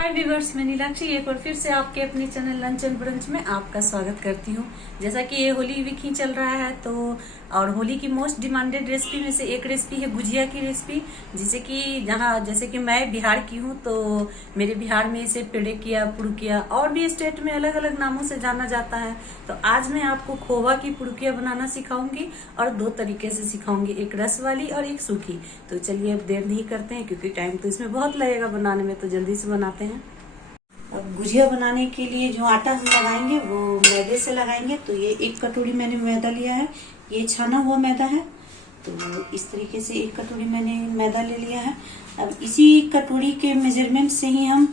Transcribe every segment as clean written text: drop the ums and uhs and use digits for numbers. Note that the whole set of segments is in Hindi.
हाय व्यूवर्स, मैं नीलाक्षी एक बार फिर से आपके अपने चैनल लंच एंड ब्रंच में आपका स्वागत करती हूँ। जैसा कि ये होली वीक ही चल रहा है तो और होली की मोस्ट डिमांडेड रेसिपी में से एक रेसिपी है गुजिया की रेसिपी, जैसे कि मैं बिहार की हूँ तो मेरे बिहार में इसे पेड़ेकिया, पुरुकिया और भी स्टेट में अलग अलग नामों से जाना जाता है। तो आज मैं आपको खोवा की पुरुकिया बनाना सिखाऊंगी और दो तरीके से सिखाऊंगी, एक रस वाली और एक सूखी। तो चलिए अब देर नहीं करते हैं क्योंकि टाइम तो इसमें बहुत लगेगा बनाने में, तो जल्दी से बनाते हैं। अब गुजिया बनाने के लिए जो आटा हम लगाएंगे वो मैदे से लगाएंगे। तो ये एक कटोरी मैंने मैदा लिया है, ये छाना हुआ मैदा है। तो इस तरीके से एक कटोरी मैंने मैदा ले लिया है। अब इसी कटोरी के मेजरमेंट से ही हम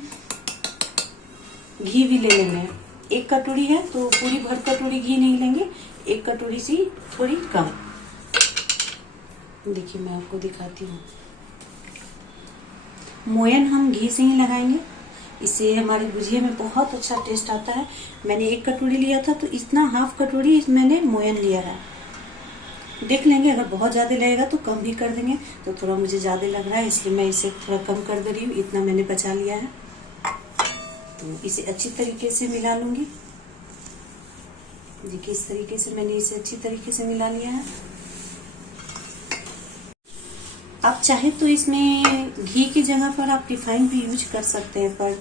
घी भी ले लेंगे। एक कटोरी है तो पूरी भर कटोरी घी नहीं लेंगे, एक कटोरी से थोड़ी कम। देखिए मैं आपको दिखाती हूँ। मोयन हम घी से ही लगाएंगे, इससे हमारे गुजिया में बहुत अच्छा टेस्ट आता है। मैंने एक कटोरी लिया था तो इतना हाफ कटोरी मैंने मोयन लिया है। देख लेंगे, अगर बहुत ज़्यादा लगेगा तो कम भी कर देंगे। तो थोड़ा मुझे ज़्यादा लग रहा है इसलिए मैं इसे थोड़ा कम कर दे रही हूँ, इतना मैंने बचा लिया है। तो इसे अच्छी तरीके से मिला लूंगी। देखिए इस तरीके से मैंने इसे अच्छी तरीके से मिला लिया है। आप चाहे तो इसमें घी की जगह पर आप रिफाइन भी यूज कर सकते हैं, पर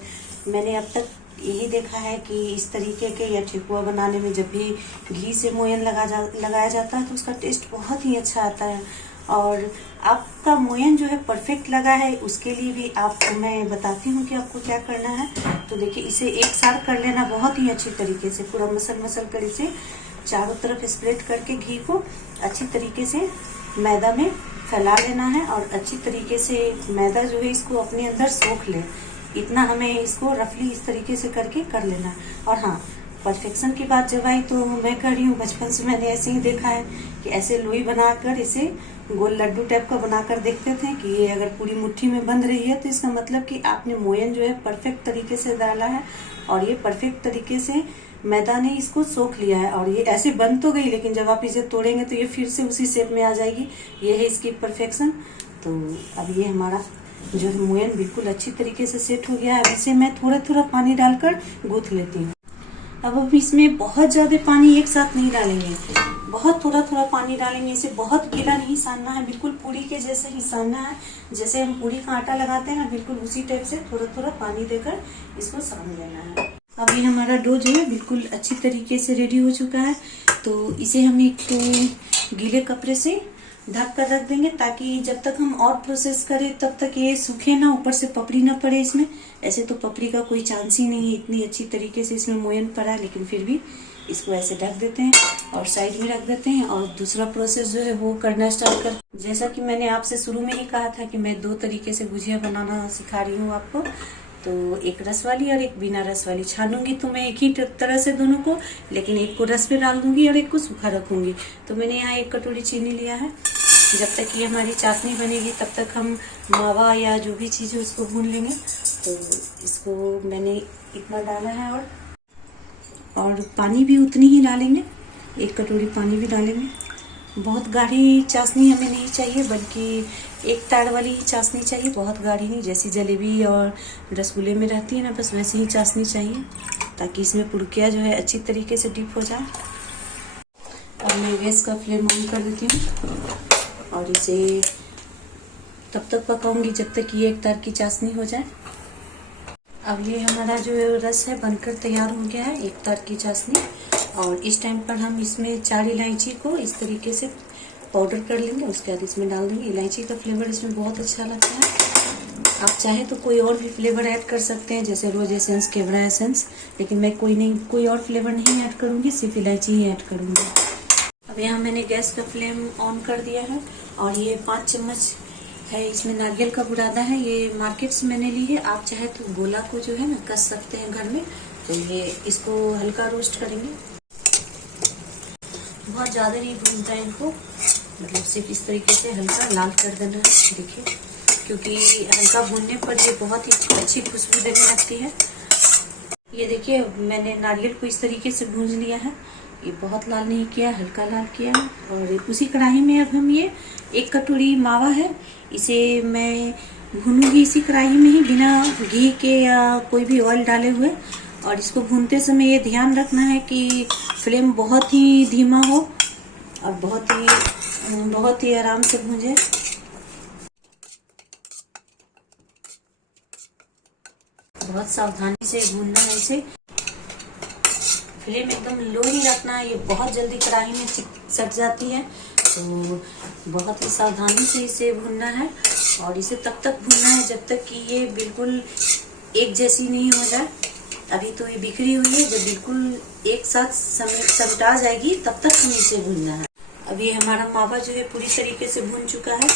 मैंने अब तक यही देखा है कि इस तरीके के या ठेकुआ बनाने में जब भी घी से मोयन लगाया जाता है तो उसका टेस्ट बहुत ही अच्छा आता है। और आपका मोयन जो है परफेक्ट लगा है उसके लिए भी आपको मैं बताती हूँ कि आपको क्या करना है। तो देखिए इसे एक साथ कर लेना बहुत ही अच्छी तरीके से, पूरा मसल कर इसे चारों तरफ स्प्रेड करके घी को अच्छी तरीके से मैदा में फैला लेना है। और अच्छी तरीके से मैदा जो है इसको अपने अंदर सोख ले, इतना हमें इसको रफली इस तरीके से करके कर लेना है। और हाँ, परफेक्शन की बात जब आई तो मैं कर रही हूँ, बचपन से मैंने ऐसे ही देखा है कि ऐसे लोई बनाकर इसे गोल लड्डू टाइप का बनाकर देखते थे कि ये अगर पूरी मुट्ठी में बंध रही है तो इसका मतलब कि आपने मोयन जो है परफेक्ट तरीके से डाला है और ये परफेक्ट तरीके से मैदा ने इसको सोख लिया है। और ये ऐसे बन तो गई, लेकिन जब आप इसे तोड़ेंगे तो ये फिर से उसी शेप में आ जाएगी। ये है इसकी परफेक्शन। तो अब ये हमारा जो है मोयन बिल्कुल अच्छी तरीके से सेट हो गया है। अब इसे मैं थोड़ा थोड़ा पानी डालकर गूंथ लेती हूँ। अब इसमें बहुत ज्यादा पानी एक साथ नहीं डालेंगे, बहुत थोड़ा थोड़ा पानी डालेंगे। इसे बहुत गीला नहीं सानना है, बिल्कुल पूरी के जैसे ही सानना है। जैसे हम पूरी का आटा लगाते हैं ना, बिल्कुल उसी टाइप से थोड़ा थोड़ा पानी देकर इसको सान लेना है। अब ये हमारा डो जो है बिल्कुल अच्छी तरीके से रेडी हो चुका है। तो इसे हम एक गीले कपड़े से ढक कर रख देंगे ताकि जब तक हम और प्रोसेस करें तब तक ये सूखे ना, ऊपर से पपड़ी ना पड़े इसमें। ऐसे तो पपड़ी का कोई चांस ही नहीं है, इतनी अच्छी तरीके से इसमें मोयन पड़ा है, लेकिन फिर भी इसको ऐसे ढक देते हैं और साइड में रख देते हैं। और दूसरा प्रोसेस जो है वो करना स्टार्ट कर। जैसा कि मैंने आपसे शुरू में ही कहा था कि मैं दो तरीके से गुजिया बनाना सिखा रही हूँ आपको। तो एक रस वाली और एक बिना रस वाली छानूंगी तो मैं एक ही तरह से दोनों को, लेकिन एक को रस पे डाल दूंगी और एक को सूखा रखूंगी। तो मैंने यहाँ एक कटोरी चीनी लिया है। जब तक ये हमारी चाशनी बनेगी तब तक हम मावा या जो भी चीज़ है उसको भून लेंगे। तो इसको मैंने इतना डाला है और पानी भी उतनी ही डालेंगे, एक कटोरी पानी भी डालेंगे। बहुत गाढ़ी चाशनी हमें नहीं चाहिए, बल्कि एक ताड़ वाली ही चाशनी चाहिए, बहुत गाढ़ी नहीं। जैसी जलेबी और रसगुल्ले में रहती है ना, बस वैसे ही चाशनी चाहिए ताकि इसमें पुरुकिया जो है अच्छी तरीके से डिप हो जाए। अब मैं गैस का फ्लेम ऑन कर देती हूँ और इसे तब तक पकाऊंगी जब तक ये एक तार की चाशनी हो जाए। अब ये हमारा जो रस है बनकर तैयार हो गया है, एक तार की चाशनी। और इस टाइम पर हम इसमें 4 इलायची को इस तरीके से पाउडर कर लेंगे, उसके बाद इसमें डाल देंगे। इलायची का फ्लेवर इसमें बहुत अच्छा लगता है। आप चाहे तो कोई और भी फ्लेवर ऐड कर सकते हैं, जैसे रोज एसेंस, केवड़ा एसेंस, लेकिन मैं कोई और फ्लेवर नहीं ऐड करूँगी, सिर्फ इलायची ही ऐड करूँगी। अब यहाँ मैंने गैस का फ्लेम ऑन कर दिया है और ये 5 चम्मच है इसमें नारियल का बुरादा है। ये मार्केट से मैंने ली है। आप चाहे तो गोला को जो है ना कस सकते हैं घर में। तो ये इसको हल्का रोस्ट करेंगे, बहुत ज़्यादा नहीं भूनता है इनको, मतलब सिर्फ इस तरीके से हल्का लाल कर देना है। देखिए, क्योंकि हल्का भूनने पर ये बहुत ही अच्छी खुशबू देने लगती है। ये देखिए मैंने नारियल को इस तरीके से भून लिया है, ये बहुत लाल नहीं किया, हल्का लाल किया है। और उसी कढ़ाई में अब हम ये एक कटोरी मावा है, इसे मैं भूनूंगी इसी कढ़ाई में ही, बिना घी के या कोई भी ऑयल डाले हुए। और इसको भूनते समय ये ध्यान रखना है कि फ्लेम बहुत ही धीमा हो और बहुत ही आराम से भूंजे। बहुत सावधानी से भूनना है इसे। फ्लेम एकदम लो ही रखना है, ये बहुत जल्दी कढ़ाई में सट जाती है, तो बहुत ही सावधानी से इसे भूनना है। और इसे तब तक भूनना है जब तक कि ये बिल्कुल एक जैसी नहीं हो जाए। अभी तो ये बिखरी हुई है, जब बिल्कुल एक साथ समटा जाएगी तब तक हमें इसे भूनना है। अभी हमारा मावा जो है पूरी तरीके से भून चुका है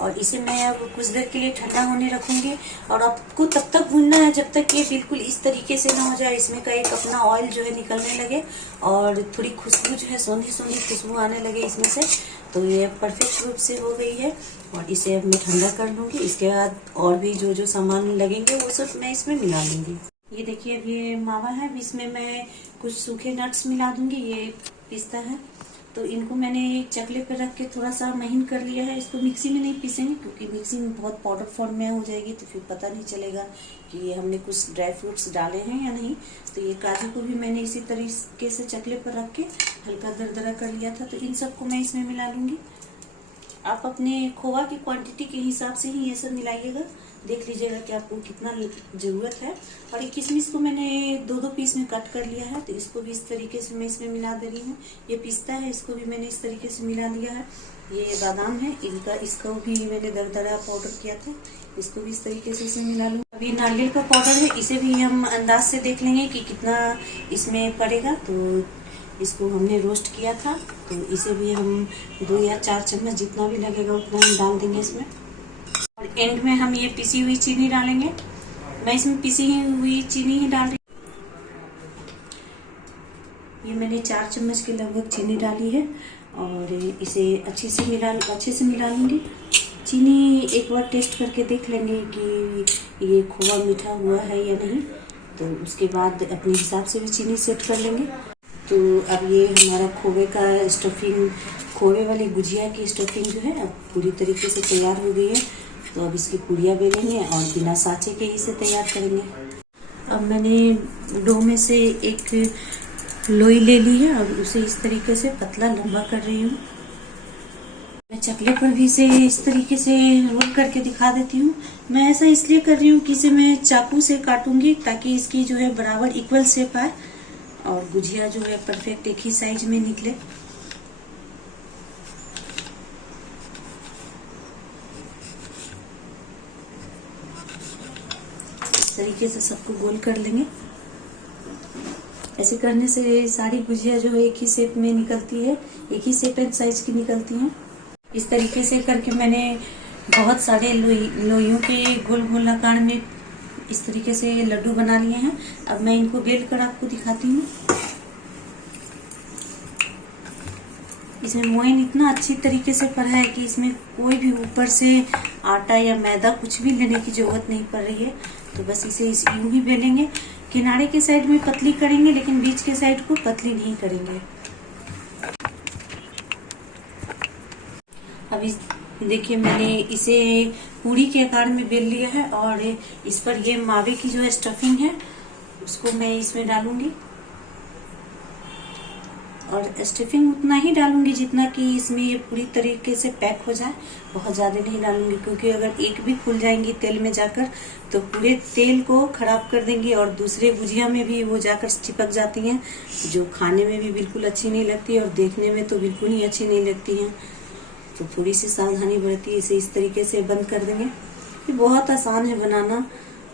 और इसे मैं अब कुछ देर के लिए ठंडा होने रखूंगी। और आपको तब तक भूनना है जब तक ये बिल्कुल इस तरीके से ना हो जाए, इसमें का एक अपना ऑयल जो है निकलने लगे और थोड़ी खुशबू जो है सोंधी सोंधी खुशबू आने लगे इसमें से। तो ये परफेक्ट रूप से हो गई है और इसे अब मैं ठंडा कर लूंगी। इसके बाद और भी जो जो सामान लगेंगे वो सब मैं इसमें मिला लूंगी। ये देखिए, अब ये मावा है, इसमें मैं कुछ सूखे नट्स मिला दूंगी। ये पिस्ता है, तो इनको मैंने चकले पर रख के थोड़ा सा महीन कर लिया है। इसको मिक्सी में नहीं पीसेंगे क्योंकि मिक्सी में बहुत पाउडर फॉर्म में हो जाएगी, तो फिर पता नहीं चलेगा कि ये हमने कुछ ड्राई फ्रूट्स डाले हैं या नहीं। तो ये काजू को भी मैंने इसी तरीके से चकले पर रख के हल्का दरदरा कर लिया था, तो इन सबको मैं इसमें मिला लूंगी। आप अपने खोवा की क्वांटिटी के हिसाब से ही ये सब मिलाइएगा, देख लीजिएगा कि आपको कितना जरूरत है। और ये किशमिश को मैंने दो दो पीस में कट कर लिया है, तो इसको भी इस तरीके से मैं इसमें मिला दे रही हूँ। ये पिस्ता है, इसको भी मैंने इस तरीके से मिला दिया है। ये बादाम है, इसको भी मैंने दरदरा पाउडर किया था, इसको भी इस तरीके से इसमें मिला लूँ। अभी नारियल का पाउडर है, इसे भी हम अंदाज से देख लेंगे कि कितना इसमें पड़ेगा। तो इसको हमने रोस्ट किया था, तो इसे भी हम 2 या 4 चम्मच जितना भी लगेगा उतना हम डाल देंगे इसमें। और एंड में हम ये पिसी हुई चीनी डालेंगे। मैं इसमें पिसी हुई चीनी ही डाल रही हूँ। ये मैंने 4 चम्मच के लगभग चीनी डाली है और इसे अच्छे से मिला लूंगी। चीनी एक बार टेस्ट करके देख लेंगे कि ये खोवा मीठा हुआ है या नहीं, तो उसके बाद अपने हिसाब से भी चीनी सेट कर लेंगे। तो अब ये हमारा खोवे का स्टफिंग, खोवे वाली गुजिया की स्टफिंग जो है अब पूरी तरीके से तैयार हो गई है। तो अब इसकी पूड़ियाँ बेलेंगे और बिना सांचे के ही इसे तैयार करेंगे। अब मैंने डो में से एक लोई ले ली है और उसे इस तरीके से पतला लंबा कर रही हूँ। मैं चकले पर भी इसे इस तरीके से रोल करके दिखा देती हूँ। मैं ऐसा इसलिए कर रही हूँ कि इसे मैं चाकू से काटूंगी ताकि इसकी जो है बराबर इक्वल शेप आए और गुजिया जो है परफेक्ट एक ही साइज में निकले। इस तरीके से सबको गोल कर लेंगे। ऐसे करने से सारी गुजिया जो है एक ही शेप में निकलती है, एक ही शेप एंड साइज की निकलती हैं। इस तरीके से करके मैंने बहुत सारे लोइयों के गोल गोल आकार में इस तरीके से लड्डू बना लिए हैं। अब मैं इनको बेल कर आपको दिखाती हूँ। इसमें मोइन इतना अच्छी तरीके से पड़ा है कि इसमें कोई भी ऊपर से आटा या मैदा कुछ भी लेने की जरूरत नहीं पड़ रही है। तो बस इसे यूं ही बेलेंगे। किनारे के साइड में पतली करेंगे लेकिन बीच के साइड को पतली नहीं करेंगे। अब देखिए, मैंने इसे पूरी के आकार में बेल लिया है और इस पर ये मावे की जो है स्टफिंग है उसको मैं इसमें डालूंगी। और स्टफिंग उतना ही डालूंगी जितना कि इसमें ये पूरी तरीके से पैक हो जाए। बहुत ज्यादा नहीं डालूंगी क्योंकि अगर एक भी खुल जाएंगी तेल में जाकर तो पूरे तेल को खराब कर देंगी और दूसरे गुजिया में भी वो जाकर चिपक जाती हैं, जो खाने में भी बिल्कुल अच्छी नहीं लगती और देखने में तो बिल्कुल ही अच्छी नहीं लगती हैं। तो थोड़ी सी सावधानी बरती। इसे इस तरीके से बंद कर देंगे। ये बहुत आसान है बनाना।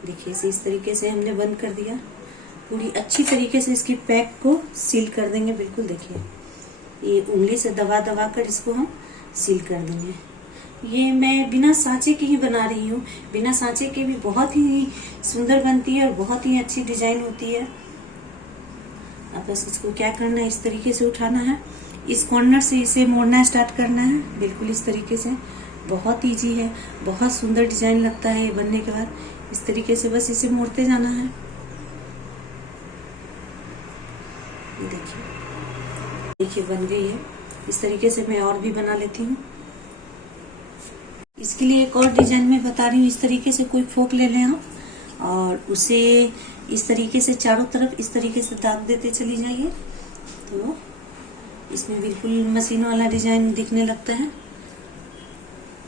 देखिए, इसे इस तरीके से हमने बंद कर दिया। पूरी अच्छी तरीके से इसकी पैक को सील कर देंगे। बिल्कुल देखिए, ये उंगली से दबा दबा कर इसको हम सील कर देंगे। ये मैं बिना सांचे के ही बना रही हूँ। बिना सांचे के भी बहुत ही सुंदर बनती है और बहुत ही अच्छी डिजाइन होती है। अब बस इसको क्या करना है, इस तरीके से उठाना है, इस कॉर्नर से इसे मोड़ना स्टार्ट करना है। बिल्कुल इस तरीके से। बहुत इजी है, बहुत सुंदर डिजाइन लगता है ये बनने के बाद। इस तरीके से बस इसे मोड़ते जाना है। देखिए बन गई है। इस तरीके से मैं और भी बना लेती हूँ। इसके लिए एक और डिजाइन में बता रही हूँ। इस तरीके से कोई फोक ले लें आप और उसे इस तरीके से चारों तरफ इस तरीके से दाग देते चली जाइए, तो इसमें बिल्कुल मशीन वाला डिजाइन दिखने लगता है।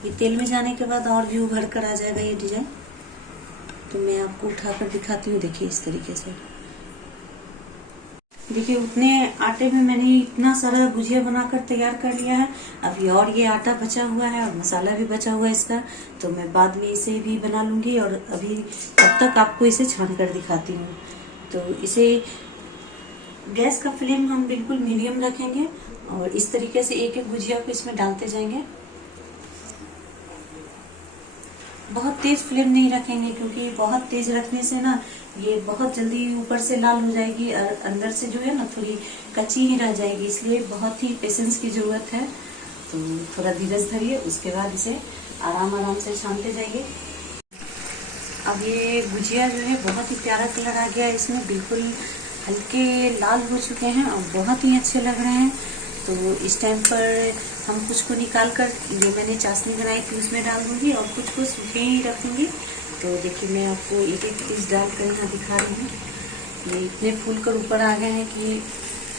ये तेल में जाने के बाद और भी उभर कर आ जाएगा ये डिजाइन। तो मैं आपको उठाकर दिखाती हूँ। देखिए इस तरीके से, देखिए उतने आटे में मैंने इतना सारा गुजिया बनाकर तैयार कर लिया है। अभी और ये आटा बचा हुआ है और मसाला भी बचा हुआ है इसका, तो मैं बाद में इसे भी बना लूंगी और अभी तब तक आपको इसे छान कर दिखाती हूँ। तो इसे गैस का फ्लेम हम बिल्कुल मीडियम रखेंगे और इस तरीके से एक एक गुजिया को इसमें डालते जाएंगे। बहुत तेज फ्लेम नहीं रखेंगे क्योंकि बहुत तेज रखने से ना ये बहुत जल्दी ऊपर से लाल हो जाएगी और अंदर से जो है ना थोड़ी कच्ची ही रह जाएगी, इसलिए बहुत ही पेशेंस की जरूरत है। तो थोड़ा धीरज धरिए, उसके बाद इसे आराम आराम से छानते जाइए। अब ये गुजिया जो है बहुत ही प्यारा कलर आ गया है इसमें, बिल्कुल हल्के लाल हो चुके हैं और बहुत ही अच्छे लग रहे हैं। तो इस टाइम पर हम कुछ को निकाल कर जो मैंने चाशनी बनाई थी उसमें डाल दूंगी और कुछ को सूखे ही रखूंगी। तो देखिए मैं आपको एक एक पीस डाल कर यहाँ दिखा रही हूँ। ये इतने फूल कर ऊपर आ गए हैं कि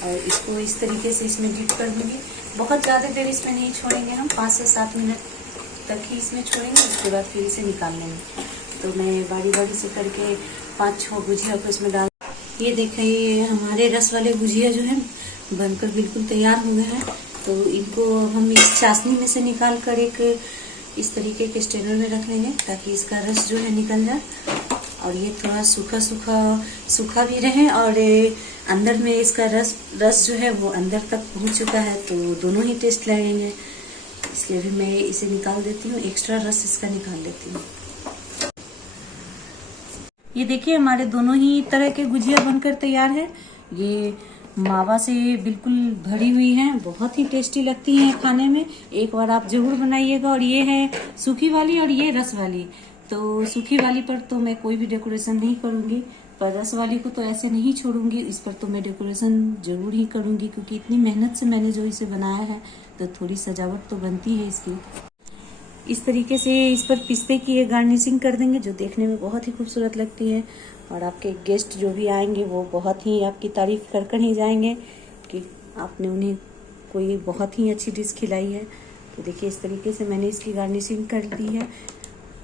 और इसको इस तरीके से इसमें डिप कर दूंगी। बहुत ज़्यादा देर इसमें नहीं छोड़ेंगे हम, 5 से 7 मिनट तक ही इसमें छोड़ेंगे, उसके बाद फिर इसे निकाल लेंगे। तो मैं बारी बारी से करके 5-6 गुजिया को इसमें डाल। ये देखिए हमारे रस वाले गुजिया जो है बनकर बिल्कुल तैयार हो गए हैं। तो इनको हम इस चाशनी में से निकाल कर एक इस तरीके के स्ट्रेनर में रख लेंगे ताकि इसका रस जो है निकल जाए और ये थोड़ा सूखा भी रहे और अंदर में इसका रस जो है वो अंदर तक पहुंच चुका है, तो दोनों ही टेस्ट लगेंगे। इसलिए भी मैं इसे निकाल देती हूँ, एक्स्ट्रा रस इसका निकाल लेती हूँ। ये देखिए हमारे दोनों ही तरह के गुजिया बनकर तैयार है। ये मावा से बिल्कुल भरी हुई है, बहुत ही टेस्टी लगती हैं खाने में। एक बार आप जरूर बनाइएगा। और ये है सूखी वाली और ये रस वाली। तो सूखी वाली पर तो मैं कोई भी डेकोरेशन नहीं करूंगी, पर रस वाली को तो ऐसे नहीं छोड़ूंगी, इस पर तो मैं डेकोरेशन जरूर ही करूंगी क्योंकि इतनी मेहनत से मैंने जो इसे बनाया है तो थोड़ी सजावट तो बनती है इसकी। इस तरीके से इस पर पिस्ते की एक गार्निशिंग कर देंगे जो देखने में बहुत ही खूबसूरत लगती है और आपके गेस्ट जो भी आएंगे वो बहुत ही आपकी तारीफ कर ही जाएंगे कि आपने उन्हें कोई बहुत ही अच्छी डिश खिलाई है। तो देखिए इस तरीके से मैंने इसकी गार्निशिंग कर दी है।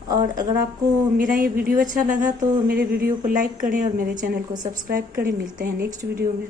और अगर आपको मेरा ये वीडियो अच्छा लगा तो मेरे वीडियो को लाइक करें और मेरे चैनल को सब्सक्राइब करें। मिलते हैं नेक्स्ट वीडियो में।